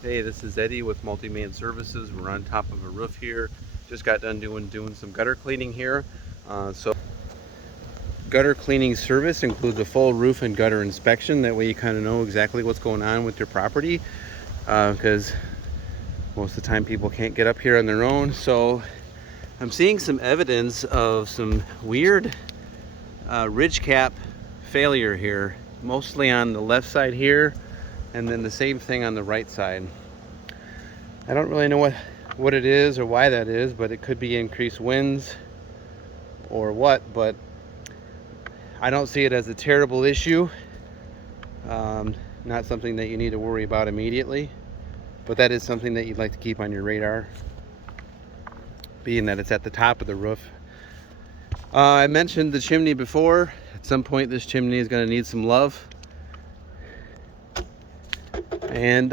Hey, this is Eddie with Multi-Man Services. We're on top of a roof here. Just got done doing some gutter cleaning here. So gutter cleaning service includes a full roof and gutter inspection. That way you kind of know exactly what's going on with your property, because most of the time people can't get up here on their own. So I'm seeing some evidence of some weird ridge cap failure here, mostly on the left side here, and then the same thing on the right side. I don't really know what it is or why that is, but it could be increased winds or what, but I don't see it as a terrible issue. Not something that you need to worry about immediately, but that is something that you'd like to keep on your radar, being that it's at the top of the roof. I mentioned the chimney before. At some point this chimney is going to need some love, and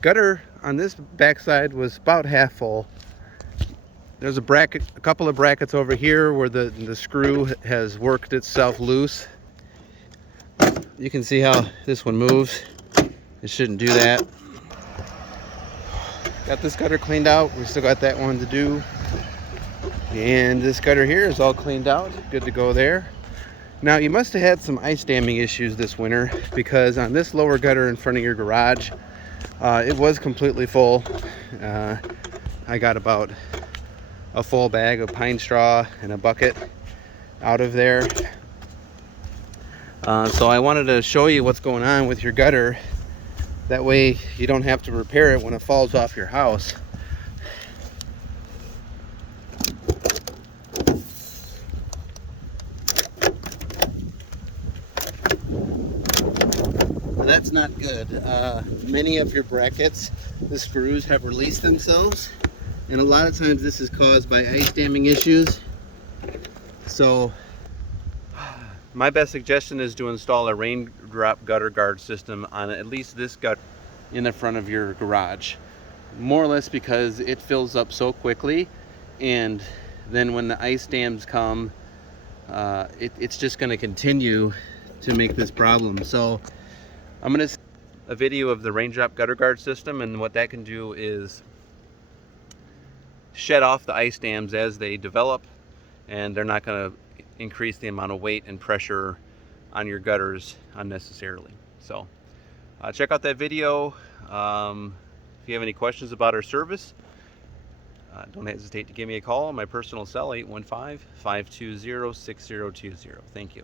gutter on this backside was about half full. There's a couple of brackets over here where the screw has worked itself loose. You can see how this one moves. It shouldn't do that. Got this gutter cleaned out. We still got that one to do. And this gutter here is all cleaned out. Good to go there. Now, you must have had some ice damming issues this winter, because on this lower gutter in front of your garage, it was completely full. I got about a full bag of pine straw and a bucket out of there. So I wanted to show you what's going on with your gutter. That way you don't have to repair it when it falls off your house. Well, that's not good. Many of your brackets, the screws have released themselves, and a lot of times this is caused by ice damming issues. So my best suggestion is to install a raindrop gutter guard system on at least this gutter in the front of your garage. More or less because it fills up so quickly, and then when the ice dams come, it's just going to continue to make this problem. So I'm going to a video of the raindrop gutter guard system, and what that can do is shed off the ice dams as they develop, and they're not going to increase the amount of weight and pressure on your gutters unnecessarily. So check out that video. If you have any questions about our service, don't hesitate to give me a call on my personal cell, 815-520-6020. Thank you.